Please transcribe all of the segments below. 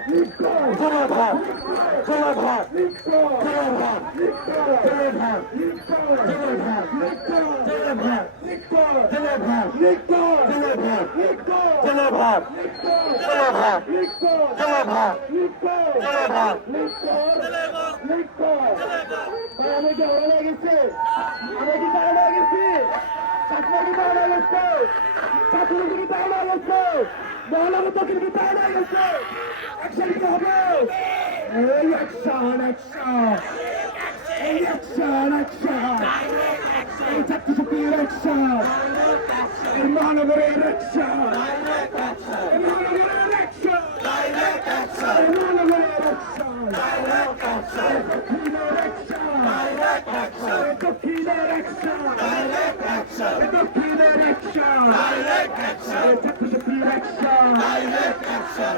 জনভাগ জনভাগ জনভাগ জনভাগ জনভাগ জনভাগ জনভাগ জনভাগ জনভাগ জনভাগ জনভাগ জনভাগ আমি কি ওরা গেছে আমি কি তাহলে গেছি চাকরি তাহলে গেছে চাকরি তাহলে গেছে মহলার কি তাহলে গেছে অ্যাকশন কি হবে এই অ্যাকশন অ্যাকশন এই অ্যাকশন অ্যাকশন এই চাকরি চুপির অ্যাকশন এই মহানগরের অ্যাকশন এই মহানগরের অ্যাকশন এই মহানগরের অ্যাকশন দক্ষিণের অ্যাকশন দক্ষিণের অ্যাকশন দক্ষিণের action Direct action. Direct action. Direct action.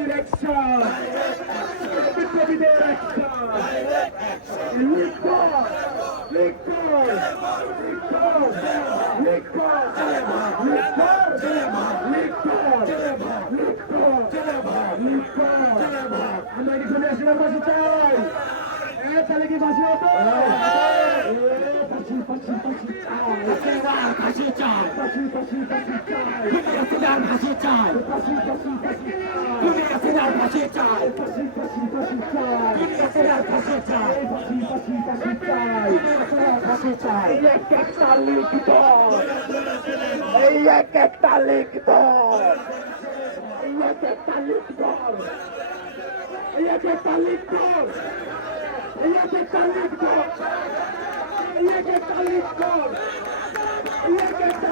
Direct action. Record. Record. Record. Record. Record. Record. Record. আমরা কি চলে আসি না বাসি চাই তাহলে কি বাসি হতো পাখি পাখি পাখি দুনিয়া সিনার ভাসে চায় দুনিয়া সিনার ভাসে চায় দুনিয়া সিনার ভাসে চায় দুনিয়া সিনার ভাসে চায় এই এক একটা লিখিত এই এক একটা লিখিত এই এক একটা লিখিত এই এক একটা লিখিত এই এক একটা লিখিত এই এক একটা লিখিত